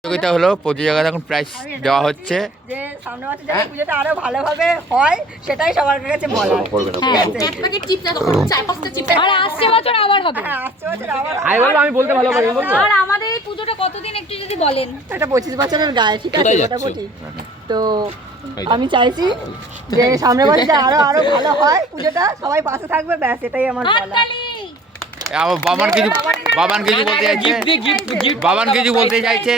প্রতিযোগিতা হলো, প্রতিযোগিতা এখন প্রাইজ দেওয়া হচ্ছে। যে সামনে বছর যাতে পুজোটা আরো ভালোভাবে হয় সেটাই সবার কাছে বলা। ঠিক আছে, এক প্যাকেট চিপস না, তখন 4-5টা চিপস। আর আসছে বছর আবার হবে। হ্যাঁ আসছে বছর আবার আমি বলবো, আমি বলতে ভালো পারি, বলবো। আর আমাদের এই পুজোটা কতদিন একটু যদি বলেন। এটা 25 বছরের গায়ে, ঠিক আছে মোটামুটি। তো আমি চাইছি যে সামনে বছর যাতে আরো আরো ভালো হয় পুজোটা, সবাই পাশে থাকবে, ব্যাস এটাই আমার বলা। হাততালি। বাবান কিছু বলতে চাইছে, বাবান কিছু বলতে চাইছে,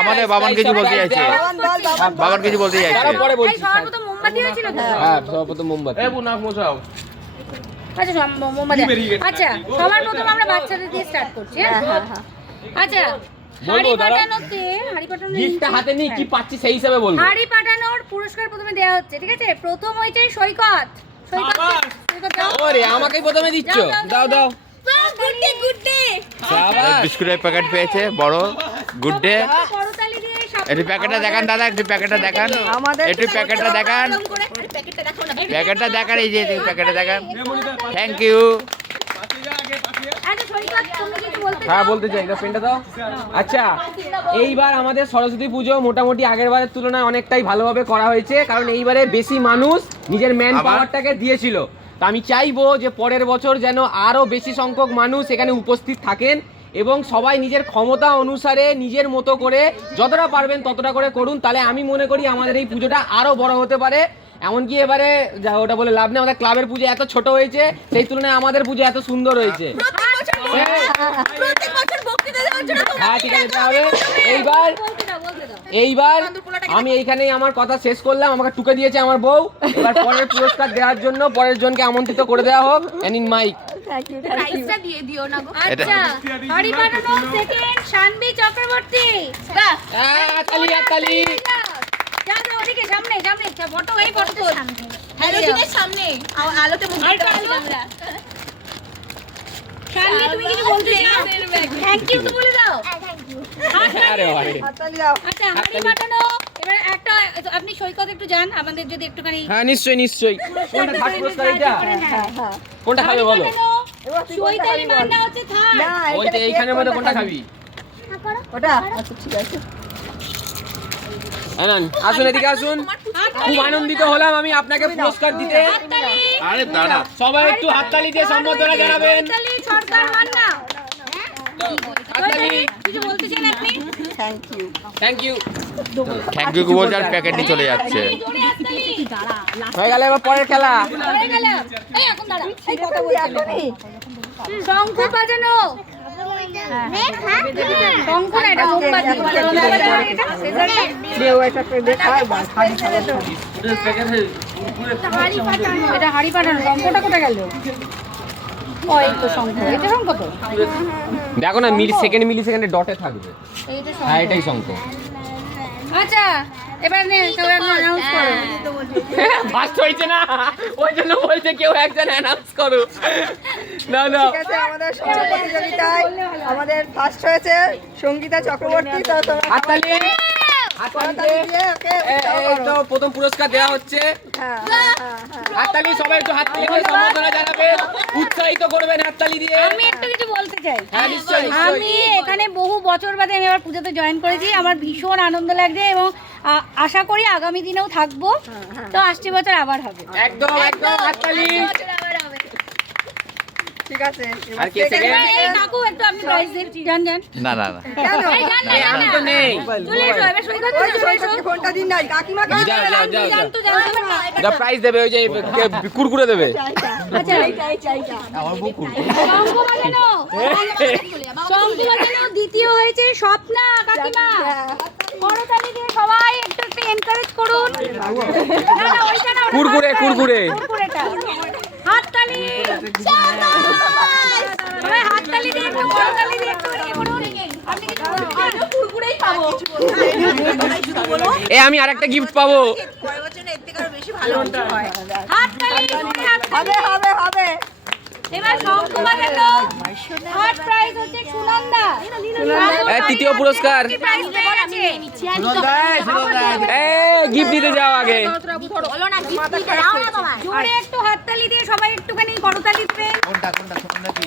আমাদের বাবান কিছু বলতে চাইছে, বাবান বল, বাবান বল। বাবান কিছু বলতে চাইছে। পরে এই বলছি। সবার প্রথম মোমবাতি হয়েছিল তো? হ্যাঁ, সর্বপ্রথম মোমবাতি। আচ্ছা মোমবাতি। আচ্ছা সবার প্রথম আমরা বাচ্চাদের দিয়ে স্টার্ট করছি। হ্যাঁ হ্যাঁ, হ্যাঁ। আচ্ছা হাড়ি পাঠানোতে, হাড়ি পাঠানো গিফটটা হাতে নিয়ে কি পাচ্ছি সেই হিসাবে বলবো। হাড়ি পাঠানোর পুরস্কার প্রথমে দেওয়া হচ্ছে, ঠিক আছে? প্রথম হয়েছে সৈকত। সৈকত দাও। ওরে আমাকেই প্রথমে দিচ্ছ, দাও দাও। গুড্ডে গুড্ডে। বিস্কুটের প্যাকেট পেয়েছে বড়, গুড ডে। করতালি দিয়ে একটু প্যাকেটটা দেখান দাদা, একটু প্যাকেটটা দেখান, একটু প্যাকেটটা দেখান, প্যাকেটটা দেখো না। প্যাকেটটা দেখান, এই যে প্যাকেটটা দেখান। Thank you. আচ্ছা সৈকত তুমি কিছু বলতে হ্যাঁ বলতে চাই, দাও পেনটা দাও। আচ্ছা এইবার আমাদের সরস্বতী পুজো মোটামুটি আগের বারের তুলনায় অনেকটাই ভালোভাবে করা হয়েছে, কারণ এইবারে বেশি মানুষ নিজের ম্যান পাওয়ারটাকে দিয়েছিল। তো আমি চাইবো যে পরের বছর যেন আরো বেশি সংখ্যক মানুষ এখানে উপস্থিত থাকেন এবং সবাই নিজের ক্ষমতা অনুসারে নিজের মতো করে যতটা পারবেন ততটা করে করুন, তাহলে আমি মনে করি আমাদের এই পুজোটা আরো বড় হতে পারে। এমনকি এবারে যা ওটা বলে লাভ নেই, আমাদের ক্লাবের পুজো এত ছোট হয়েছে, সেই তুলনায় আমাদের পুজো এত সুন্দর হয়েছে। প্রত্যেক বছর বক্তৃতা দেওয়ার জন্য হ্যাঁ ঠিক আছে, তাহলে এইবার এইবার আমি এইখানেই আমার কথা শেষ করলাম। আমাকে টুকে দিয়েছে আমার বউ, এবার পরের পুরস্কার দেওয়ার জন্য পরের জনকে আমন্ত্রিত করে দেওয়া হোক। And in mic. Thank you, প্রাইসটা দিয়ে দিও না গো। আচ্ছা হাড়ি পাঠানো সেকেন্ড শানবি চক্রবর্তী। তালি তালি। যাও যাও ওদিকে সামনে সামনে ফটো, এই ফটো তোল। হ্যালোজিনের সামনে আলোতে মুখ আর দেখতে কালো। পাচ্ছি আমরা। শানবি তুমি কিছু বলতে চাও? থ্যাংক ইউ তো বলে দাও। আরে আরে হাততালি দাও। আচ্ছা হাড়ি পাঠানো এবার একটা, আপনি সৈকত একটু যান, আমাদের যদি একটুখানি হ্যাঁ নিশ্চয়ই নিশ্চয়ই। কোনটা থার্ড পুরস্কার এটা? হ্যাঁ, হ্যাঁ। কোনটা খাবে বলো? এবার তুই কোনটা চৈতালি খাবি বল। মান্না হচ্ছে থার্ড। না, ওই যে এইখানের মধ্যে কোনটা খাবি? ওটা? আচ্ছা ঠিক আছে। আনান আসুন, এদিকে আসুন। খুব আনন্দিত হলাম আমি আপনাকে পুরস্কার দিতে। আরে দাদা, সবাই একটু হাততালি দিয়ে সম্বর্ধনা জানাবেন। চৈতালি সরকার মান্না। হাততালি। কিছু বলতে চান আপনি? Thank you. Thank you. Thank you বলছে আর প্যাকেট নিয়ে চলে যাচ্ছে। জোরে হাততালি। হয়ে গেল এবার পরের খেলা। হয়ে গেল। এই এখন দাঁড়া। এই কথা বলছি এখনই। শঙ্খ বাজানো। শঙ্খ না, এটা মোমবাতি। দে, ও একটা করে দে, খাই, বাস, খাই, খাই। এটা হাড়ি পাঠানো। শঙ্খটা কোথায় গেল? ও এই তো শঙ্খ। এটা শঙ্খ তো। দেখো না সেকেন্ড মিলি সেকেন্ডে ডটে থাকবে। এইটা শঙ্খ। হ্যাঁ এটাই শঙ্খ। আচ্ছা এবার নে সবাই অ্যানাউন্স করো। ফার্স্ট হয়েছে না, ওই জন্য বলছে কেউ একজন অ্যানাউন্স করো। না না ঠিক আছে, আমাদের সবার প্রতিযোগিতায় আমাদের ফার্স্ট হয়েছে সঙ্গীতা চক্রবর্তী। তো তোমরা হাততালি। হাততালি দিয়ে ওকে উৎসাহ এই করো। তো প্রথম পুরস্কার দেওয়া হচ্ছে। হ্যাঁ, হ্যাঁ, হ্যাঁ, হ্যাঁ। হাততালি, সবাই একটু হাততালি দিয়ে সম্বর্ধনা জানাবেন, উৎসাহিত করবেন হাততালি দিয়ে। আমি একটু কিছু বলতে চাই। হ্যাঁ নিশ্চয়ই নিশ্চয়ই। আমি এখানে বহু বছর বাদে আমি আবার পুজোতে জয়েন করেছি, আমার ভীষণ আনন্দ লাগছে এবং আশা করি আগামী দিনেও থাকবো। তো আসছে বছর আবার হবে। একদম একদম হাততালি। ঠিক আছে, আর কে second? এবার এই কাকু একটু আপনি প্রাইজ দিন। যান যান। না না না, কেন? এই যান না, এই, যান আমি না। তো নেই। চলে এসো, এবার সৈকত ওই চলে তো এসো। সৈকতকে ফোনটা দিন নাই, কাকিমাকে যাও, যাও, যাও, যান তো, যান তো। যা প্রাইজ দেবে ওই যে কুরকুরে দেবে। আচ্ছা শঙ্খ বাজানো। শঙ্খ বাজানো দ্বিতীয় হয়েছে স্বপ্না কাকিমা। করতালি দিয়ে সবাই একটু একটু এনকারেজ করুন। না, না, ওইটা না, ওটা কুরকুরে, হাততালি, কুরকুরে। কুরকুরেটা। হাততালি। সবাই হাততালি দিয়ে একটু, করতালি দিয়ে একটু ইয়ে করুন। আপনি কিছু বলছেন? কুরকুরেই পাবো। এ আমি আরেকটা গিফট পাবো। পরের বছর এর থেকে আরো বেশি ভালো কিছু হয়। হাততালি, জোরে হাততালি। হবে হবে হবে। এবার শঙ্খ বাজানো থার্ড প্রাইজ হচ্ছে সুনন্দা তৃতীয় পুরস্কার প্রাইজ পেয়ে গেছে গিফট দিতে যাও আগে বলো না গিফট দিতে দাও না তোমার জোরে একটু হাততালি দিয়ে সবাই একটুখানি করতালি দিবেন কোনটা সুনন্দা কি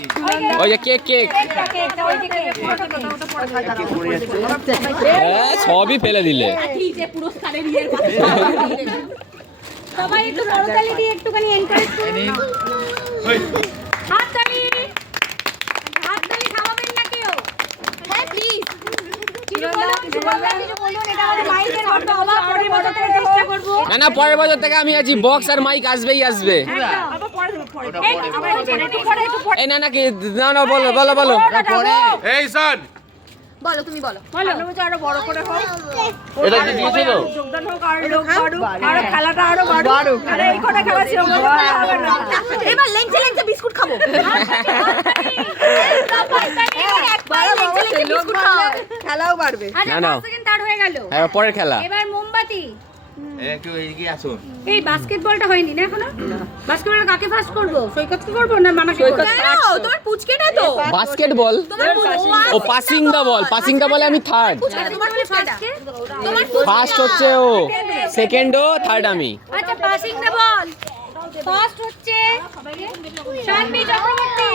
ওই যে কেক কেক সবই ফেলে দিলে সবাই একটু করতালি দিয়ে একটুখানি এনকারেজ করুন হাততালি হাততালি থামাবেন না কেউ হ্যাঁ প্লিজ কিছু বলুন এটা আমাদের মাইকের হয়তো আবার পরের বছর থেকে চেষ্টা করবো না পরের বছর থেকে আমি আছি বক্স আর মাইক আসবেই আসবে এই না কি না বলো এই শোন বলো তুমি বলো আরো বড় করে হোক এটা কি দিয়েছে তো যোগদান হোক আরো লোক বাড়ুক আরো খেলাটা আরো বাড়ুক আরে এই কটা খেলা ছিল এবার লেংচে লেংচে বিস্কুট খাবো খেলাও বাড়বে আচ্ছা না। 5 সেকেন্ড তার হয়ে গেল হ্যাঁ পরের খেলা এবার মোমবাতি একটু এদিকে আসুন এই বাস্কেটবলটা হয়নি না এখনো বাস্কেটবল কাকে ফার্স্ট করব সৈকতকে করব না মানাকে করব তোমার পুচকে না তো বাস্কেটবল ও পাসিং দা বলে আমি থার্ড তোমার পুচকেটা তোমার ফার্স্ট হচ্ছে ও সেকেন্ড ও থার্ড আমি আচ্ছা পাসিং দ্য বল ফার্স্ট হচ্ছে শানভি চক্রবর্তী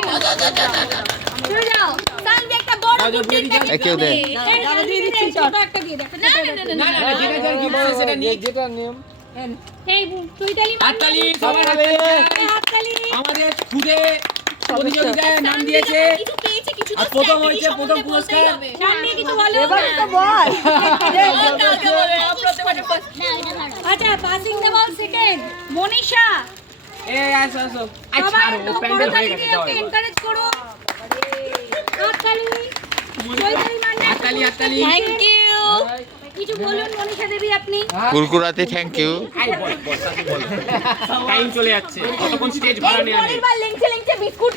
চলে যাও সানভি একটা বড় এ কেউ দে দাদা দিয়ে দিচ্ছি ছোট একটা দিয়ে দাও সেটা যেটা নিয়ম এই তুইতালি হাততালি সবার হাতে হাততালি আমাদের খুদে প্রতিযোগিতায় নাম দিয়েছে কিছু পেয়েছে কিছু আর প্রথম হয়েছে প্রথম পুরস্কার শানভি কিছু বলো এবার তো বল আচ্ছা passing the ball second Manisha আসো আই সবাই ছাড়ো একটু প্যান্ডেল হয়ে করতালি গেছে দিয়ে ওকে এনকারেজ করো হাততালি চৈতালি মান্না হাততালি থ্যাংক ইউ কিছু বলুন মনীষা দেবী আপনি কুরকুরাতে থ্যাংক ইউ টাইম চলে যাচ্ছে কতক্ষণ স্টেজ ভাড়া নিয়ে পরের বার লেংচে লেংচে বিস্কুট